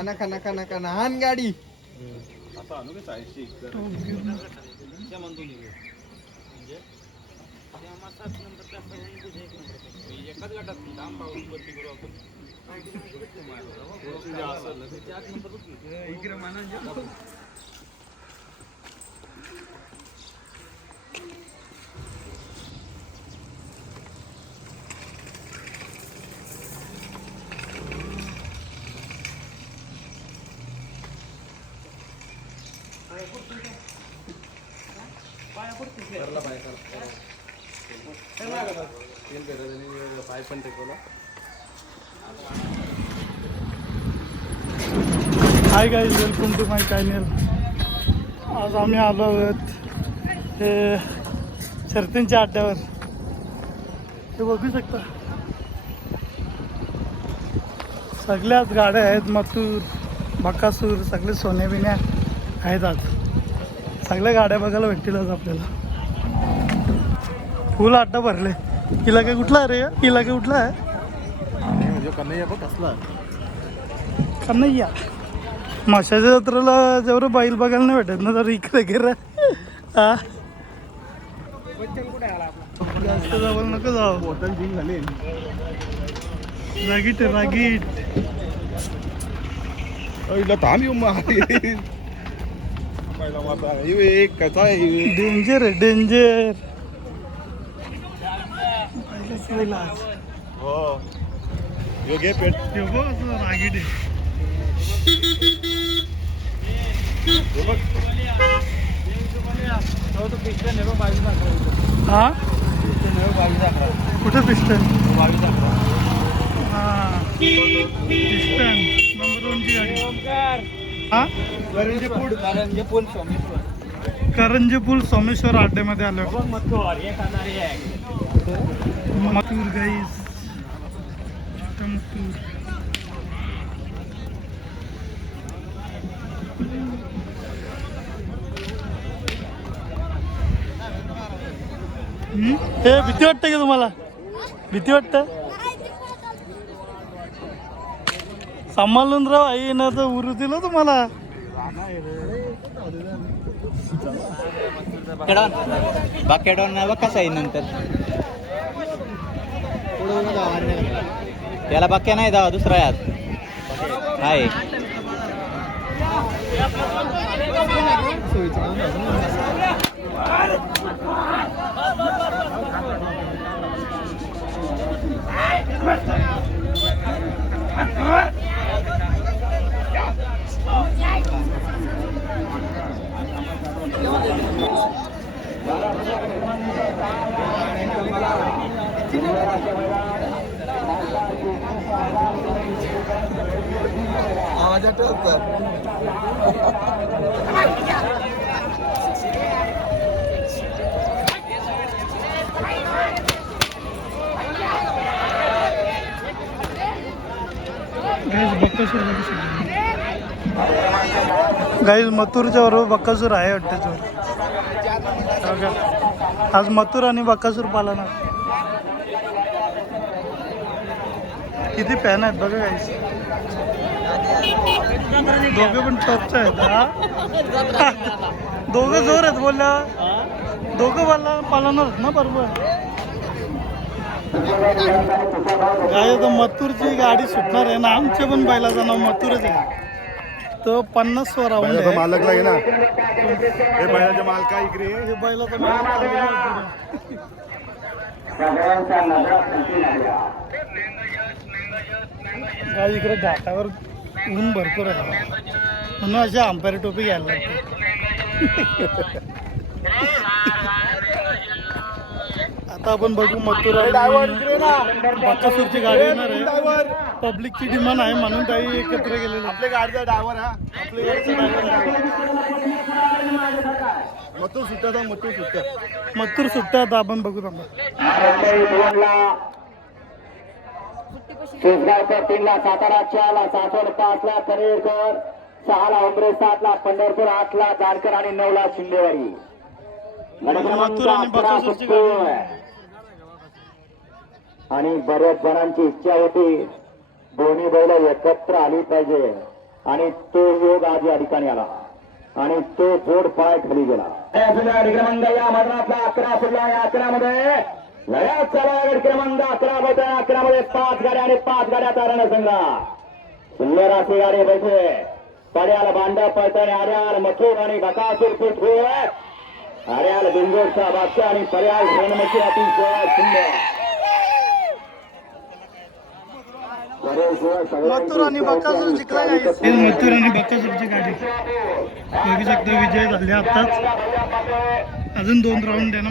खाना खाना खाना खाना. हान गाडी. Hi guys welcome to my channel आज आम्ही आलो आहोत हे शर्तींच्या अड्ड्यावर. हे बघू शकता. सगळ्याच गाड्या आहेत मथूर बकासूर सगळे सोन्या बिन्या आहेत आज. चांगल्या गाड्या बघायला भेटतील आज आपल्याला. फुल आड्डा भरले. इलाका कुठला आहे रे? इलाका कुठला आहे? कन्हैया. माशाच्या जत्रेला जेवढं बैल बघायला नाही भेटत ना तर इकडे गेलं. हा? जास्त जवळ नको जाऊ. रागीट आहे, रागीट थांब येऊ मग. डेंजर आहे डेंजर बैलाच बैल आज. हो? योगे पेट हे. असं रागीट हा कुठे पिस्टन हा पिस्टन नंबर दोनची गाडी. हा? करंजे पूल सोमेश्वर. अड्ड्यामध्ये आलो मथूर गाईस? हे भीती वाटते का तुम्हाला? भीती वाटतं? सांभाळून राव आई ना तर उरू दिलं तुम्हाला? बाकेडॉन बघ कसा आहे नंतर. त्याला बाक्या नाही दावा दुसरा यात आहे गाईज मथुरच्या बरोबर बक्कासूर आहे. वाटतं आज मथुर आणि बक्कासूर पालन किती फॅन आहेत बघा गाईज दोघे पण टॉपचे आहेत दोघं जोर आहेत बोलल्या. दोघं पाला पालणार आहेत ना बरोबर. काय आता मथुरची गाडी सुटणार आहे ना आमच्या पण बैलाचं नाव मथुरच आहे. तो पन्नास वर राऊंड आहे. मालक लागे ना. हे बैलाचा मालका इकडे. हे बैलाचा मालक इकडे घाटावर ऊन भरपूर आहे. म्हणून अशी अंपायर टोपी घ्यायला लागते. आता आपण बघू मथुरा बकासूरची गाडी येणार आहे. पब्लिकची डिमांड आहे म्हणून काही एकत्र गेलेले आपल्या गाडीचा ड्रायव्हर हा. मथूर सुट्टा सांग मथूर सुट्टा मथुर सुट्ट्या आता आपण बघू थांबा. शेजगावचा तीनला सातारा चारला सासवड पाचला करेरकर सहाला उमरे सातला पंढरपूर आठला जानकर आणि नऊला शिंदेवाडी. मथुर आणि बकासूरची गाडी आहे. आणि बऱ्याच जणांची इच्छा होती दोन्ही बैल एकत्र आली पाहिजे. आणि तो योग आज या ठिकाणी आला. आणि तो जोड पाय खाली गेला. क्रमांक या मधला अकरा सुटला या अकरामध्ये. लढ्यात चालू क्रमांक अकरा होता अकरा मध्ये पाच गाड्या आणि पाच गाड्या तारण संघा सुंदर असे गाडी बैठे. पड्याल बांडा पळताने आर्याल मथुर आणि बकासूर पृथ्वी आर्याल बिंदोरचा बादशाह आणि पर्याल रणमशी अतिशय सुंदर. मथुर आणि बक्कासूर जिंकला काही मथुर आणि बक्कासूरची गाडी. बघू शकतो विजय झाले आताच. अजून दोन राऊंड आहे ना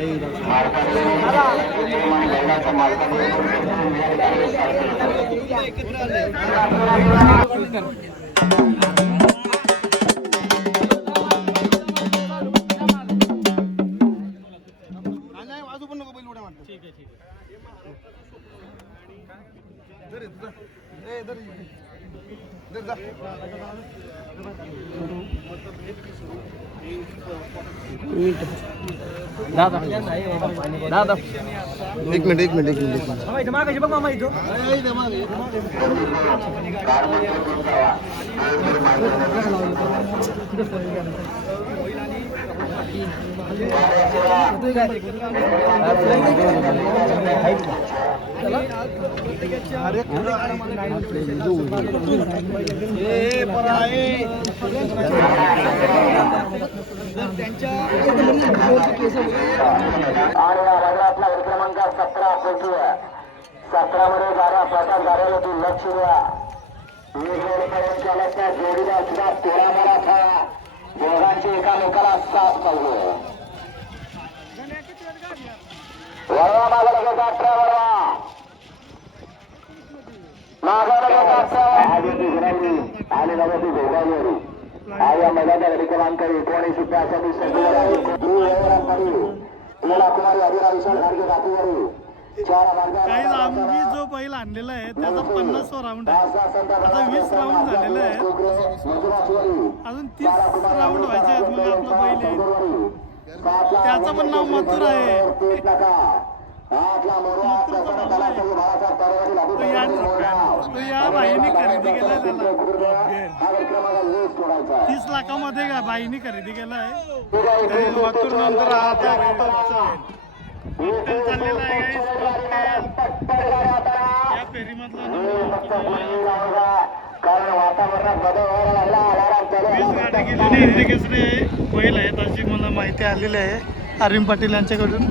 भारताचा मालकांना दहा एक मिनिट एक मिनिट एक मिनिट मैदानातला गट क्रमांक सतरा पोहोचू सतरा मध्ये गाड्या प्रकार गाड्यावरती लक्ष द्या पर्यंत चालकच्या जोडीला सुद्धा तेरा मराठा एका लोकाला साथ पाहिजे वळवा मागा अठरा वळवा आणि या गडी क्रमांक एकोणीस कुमारी खाडगे काही आम्ही जो बैल आणलेला आहे त्याचा पन्नासवा राऊंड आहे. आता वीस राऊंड झालेले आहेत. अजून तीस राऊंड व्हायचे आहेत मग आपला बैल येईल त्याचं पण नाव मथुर आहे. तो या बाईने खरेदी त्याला तीस लाखामध्ये का बाईने खरेदी केलाय मथुर नंतर आता चाललेलं आहे. या फेरीमधला वीस गाडी गेलेली हिंदी केसरी आहेत अशी मला माहिती आलेली आहे. अरिम पाटील यांच्याकडून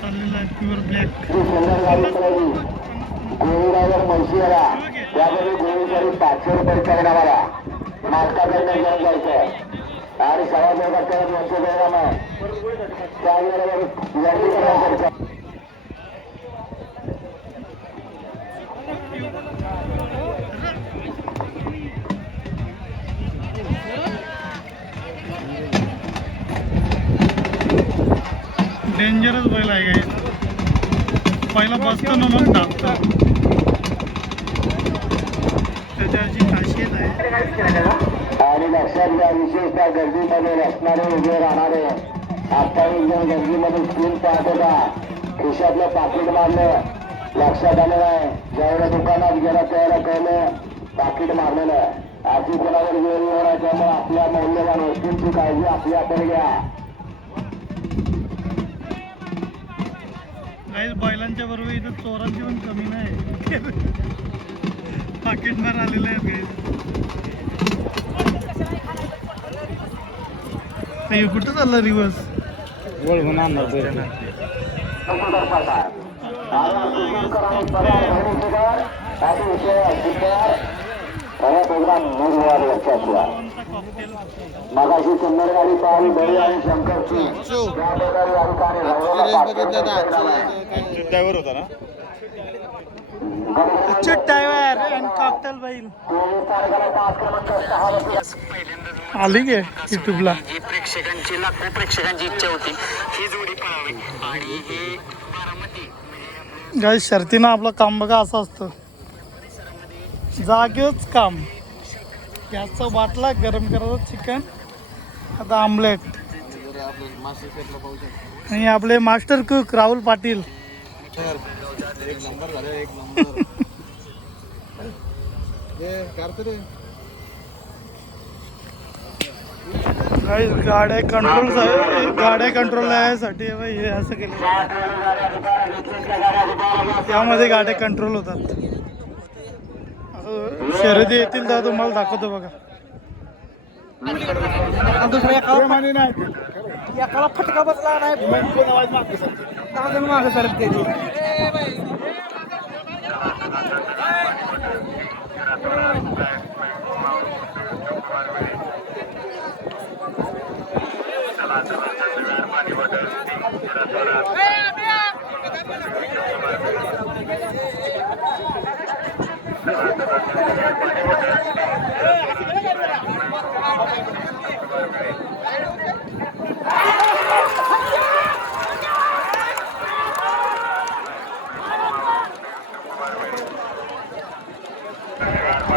चाललेलं आहे प्युअर ब्लॅक सुंदर गाडी चालवली गोळीरावर म्हैशी आला. त्यामध्ये गोळीसाठी पाचशे रुपये मालकाकडनं घेऊन जायचं आणि त्याला दोनशे त्यावेळेला यांनी करायचं डेंजरस बैल आहे पहिला बसतो ना मग धापतो त्याची खासियत आहे. आणि लक्षात घ्या विशेषतः गर्दीमध्ये असणारे उभे राहणारे. आता एक जण गर्दीमध्ये स्क्रीन पाहत होता. खिशातलं पाकिट मारलं. लक्षात आलं आहे ज्यावेळेला दुकानात गेला त्यावेळेला कळलं. पाकिट मारलेलं. आहे अशी कोणावर वेळ येऊ त्यामुळे आपल्या मौल्यवान वस्तूंची काळजी आपली आपण घ्या. काही बैलांच्या बरोबर इथं चोरांची पण कमी नाही. पाकिट मार आलेले आहेत काही कुठं चाललं रिवर्स मगाशी सुंदर गाडी पाहिली बळी आणि शंकरची त्या प्रकारे या ठिकाणी ड्रायव्हर होता ना? चिट टायवर आणि कॉकटेल बैल. आली गे युट्यूबला जी प्रेक्षकांची लाखो प्रेक्षकांची इच्छा होती. ही जोडी पळावी. आणि ही बारामती. गाई शर्तीनं आपलं काम बघा असं असतं. जागेच काम. गॅसचा बाटला गरम करायचं चिकन आता आमलेट. आणि आपले मास्टर कुक राहुल पाटील. गाई गाड्या कंट्रोल गाड्या कंट्रोलसाठी हे असं केलं. त्यामध्ये गाड्या कंट्रोल होतात. शर्यती येतील तेव्हा तुम्हाला दाखवतो बघा. एकाला फटका बसला नाही. मागे सरकते आता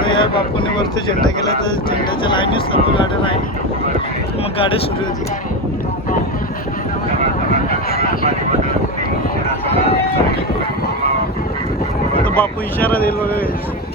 या बापूने वरती झेंडा केला तर झेंड्याच्या लाईनीत सर्व गाड्या लाईन मग गाडी सुरू होती. बापू इशारा देईल बघा.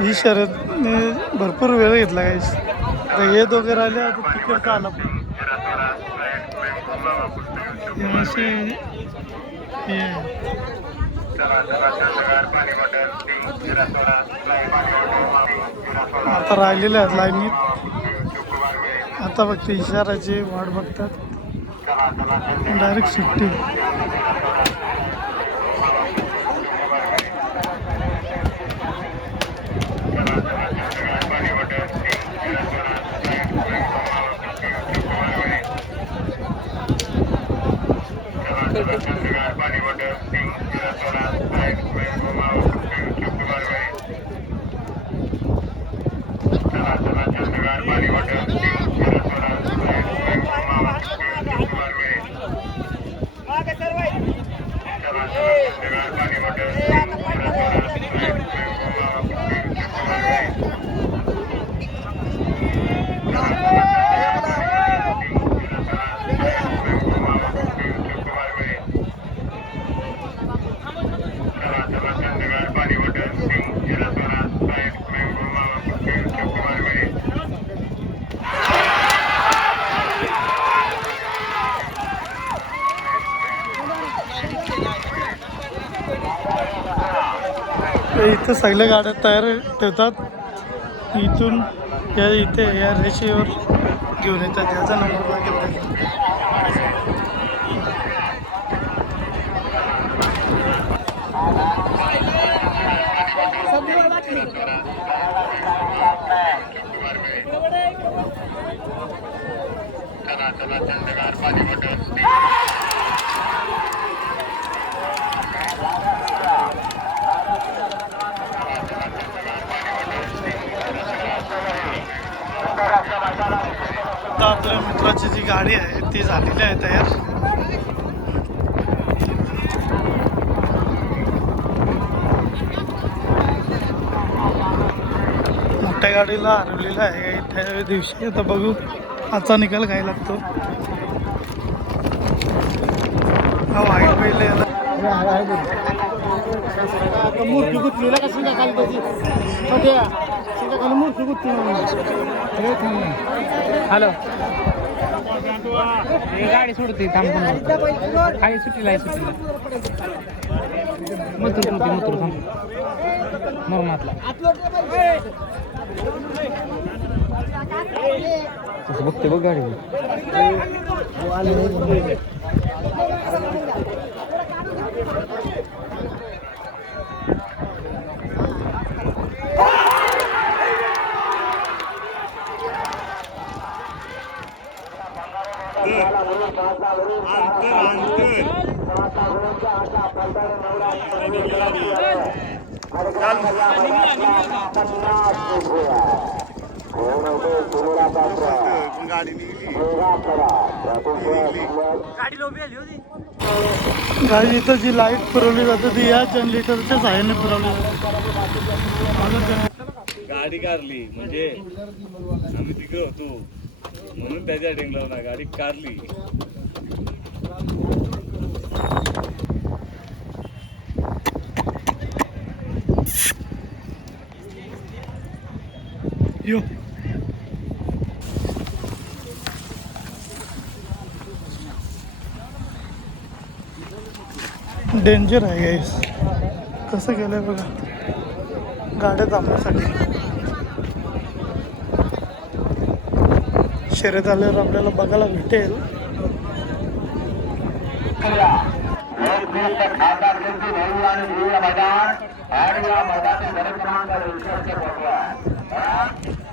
ही शर्यतने भरपूर वेळ घेतला गाईस हे दोघे राहिले आता तिकडचा आला. असे आता राहिलेले आहेत लाईनीत आता फक्त इशाराची वाट बघतात. डायरेक्ट सुट्टी Okay. ते इथं सगळ्या गाड्या तयार ठेवतात. इथून या इथे या रेषेवर घेऊन येतात. याचा नंबर त्यातल्या मित्राची जी गाडी आहे ती झालेली आहे तयार. मोठ्या गाडीला हरवलेला आहे. त्या दिवशी आता बघू आजचा निकाल काय लागतो. हा वाईट पहिले मूर्ती गुतलेला का काय त्याची? हॅलो. गाडी सोडते थांब खाली सुट्टीला आहे सुट्टीला. मथुर सुट्टी मथुर थांब. मरणातला. बघते बघ गाडी. अंतर अंतर गाडी निघली गाडी इथं जी लाइट पुरवली जाते ती या जनरेटरच्या सहाय्याने पुरवली. जाते गाडी काढली म्हणजे आम्ही तिकडे होतो. म्हणून त्याच्या टेंगला गाडी काढली यो। डेंजर आहे गाईस कसं केलंय बघा? गाड्या थांबण्यासाठी. शर्यत आल्यावर आपल्याला बघायला भेटेल. खासदार यांची नेहरू आणि नेहरूला मैदान आणि या मैदानाचे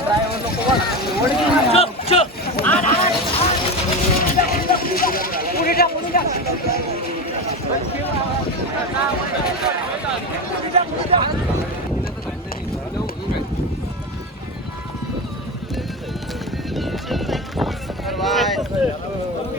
ड्रायव्हर नको Bye.